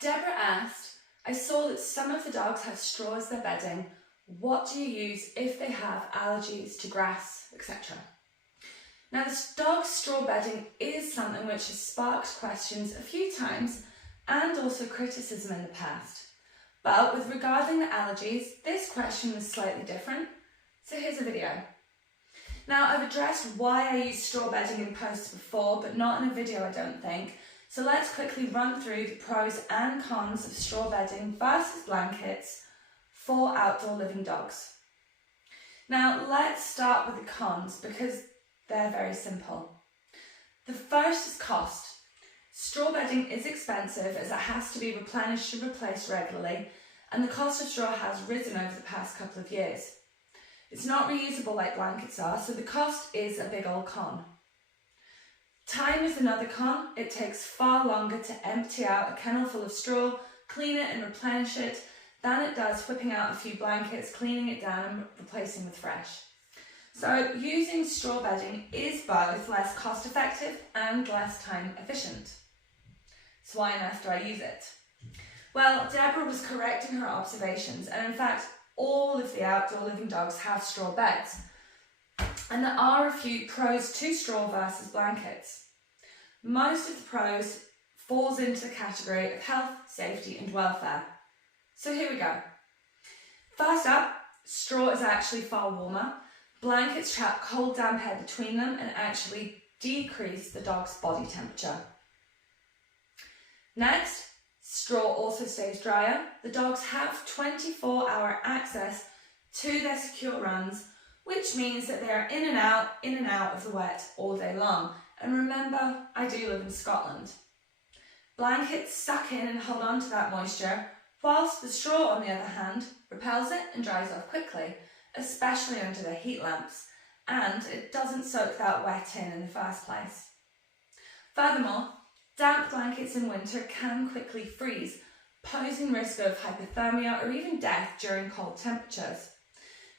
Deborah asked, I saw that some of the dogs have straw as their bedding. What do you use if they have allergies to grass, etc.? Now, this dog's straw bedding is something which has sparked questions a few times and also criticism in the past. But with regarding the allergies, this question was slightly different. So here's a video. Now, I've addressed why I use straw bedding in posts before, but not in a video, I don't think. So let's quickly run through the pros and cons of straw bedding versus blankets for outdoor living dogs. Now, let's start with the cons because they're very simple. The first is cost. Straw bedding is expensive as it has to be replenished and replaced regularly, and the cost of straw has risen over the past couple of years. It's not reusable like blankets are, so the cost is a big old con. Time is another con. It takes far longer to empty out a kennel full of straw, clean it and replenish it, than it does whipping out a few blankets, cleaning it down and replacing with fresh. So using straw bedding is both less cost effective and less time efficient. So why on earth do I use it? Well, Deborah was correct in her observations, and in fact all of the outdoor living dogs have straw beds. And there are a few pros to straw versus blankets. Most of the pros falls into the category of health, safety and welfare. So here we go. First up, straw is actually far warmer. Blankets trap cold, damp air between them and actually decrease the dog's body temperature. Next, straw also stays drier. The dogs have 24-hour access to their secure runs, which means that they are in and out of the wet all day long. And remember, I do live in Scotland. Blankets suck in and hold on to that moisture, whilst the straw, on the other hand, repels it and dries off quickly, especially under the heat lamps, and it doesn't soak that wet in the first place. Furthermore, damp blankets in winter can quickly freeze, posing risk of hypothermia or even death during cold temperatures.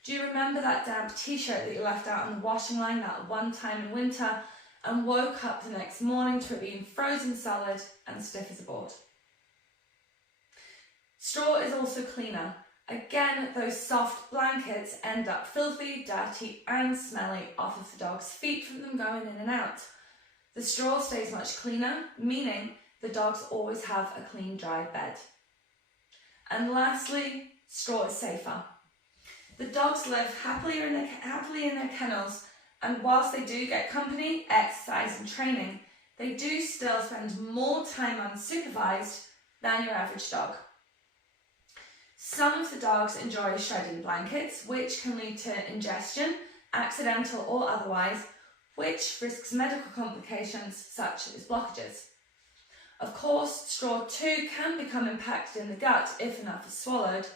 Do you remember that damp t-shirt that you left out on the washing line that one time in winter and woke up the next morning to it being frozen solid and stiff as a board? Straw is also cleaner. Again, those soft blankets end up filthy, dirty and smelly off of the dog's feet from them going in and out. The straw stays much cleaner, meaning the dogs always have a clean, dry bed. And lastly, straw is safer. The dogs live happily in their kennels, and whilst they do get company, exercise and training, they do still spend more time unsupervised than your average dog. Some of the dogs enjoy shredding blankets, which can lead to ingestion, accidental or otherwise, which risks medical complications such as blockages. Of course, straw too can become impacted in the gut if enough is swallowed,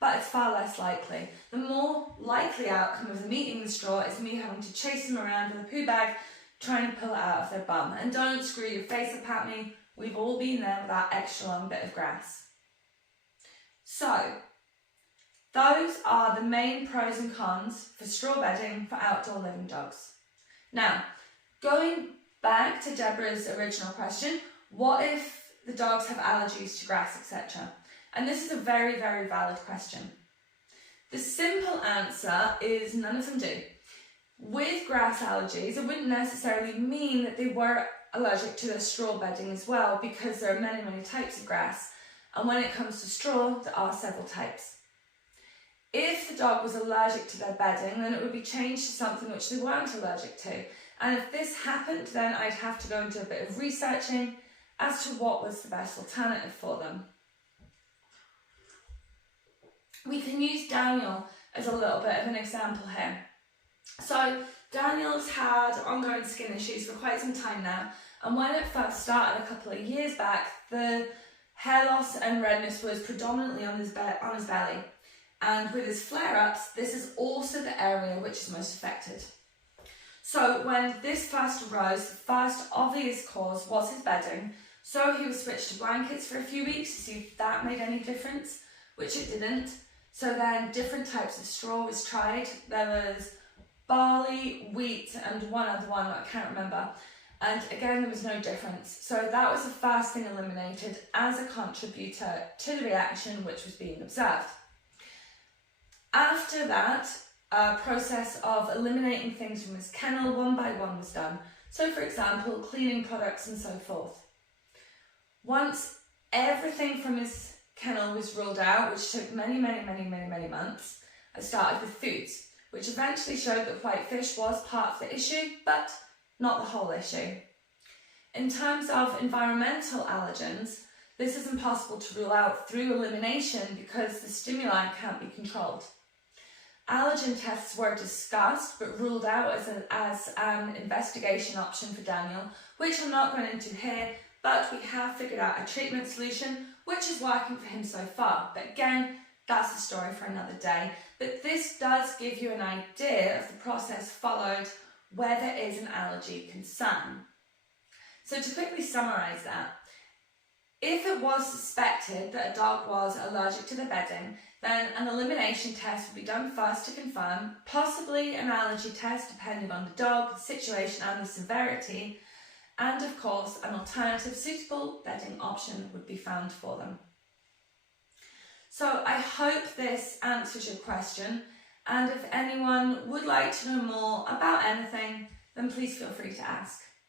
but it's far less likely. The more likely outcome of them eating the straw is me having to chase them around with a poo bag, trying to pull it out of their bum. And don't screw your face up at me, we've all been there with that extra long bit of grass. So, those are the main pros and cons for straw bedding for outdoor living dogs. Now, going back to Deborah's original question, what if the dogs have allergies to grass, etc.? And this is a very, very valid question. The simple answer is none of them do. With grass allergies, it wouldn't necessarily mean that they were allergic to the straw bedding as well, because there are many, many types of grass. And when it comes to straw, there are several types. If the dog was allergic to their bedding, then it would be changed to something which they weren't allergic to. And if this happened, then I'd have to go into a bit of researching as to what was the best alternative for them. We can use Daniel as a little bit of an example here. So Daniel's had ongoing skin issues for quite some time now, and when it first started a couple of years back, the hair loss and redness was predominantly on his belly. And with his flare-ups, this is also the area which is most affected. So when this first arose, the first obvious cause was his bedding. So he was switched to blankets for a few weeks to see if that made any difference, which it didn't. So then different types of straw was tried. There was barley, wheat, and one other one that I can't remember. and again there was no difference. So that was the first thing eliminated as a contributor to the reaction which was being observed. After that, a process of eliminating things from his kennel one by one was done. So for example, cleaning products and so forth. Once everything from his kennel was ruled out, which took many months, I started with foods, which eventually showed that whitefish was part of the issue, but not the whole issue. In terms of environmental allergens, this is impossible to rule out through elimination because the stimuli can't be controlled. Allergen tests were discussed but ruled out as an investigation option for Daniel, which I'm not going into here, but we have figured out a treatment solution which is working for him so far. But again, that's a story for another day. But this does give you an idea of the process followed where there is an allergy concern. So to quickly summarise that, if it was suspected that a dog was allergic to the bedding, then an elimination test would be done first to confirm, possibly an allergy test depending on the dog, the situation and the severity, and of course an alternative suitable bedding option would be found for them. So I hope this answers your question, and if anyone would like to know more about anything, then please feel free to ask.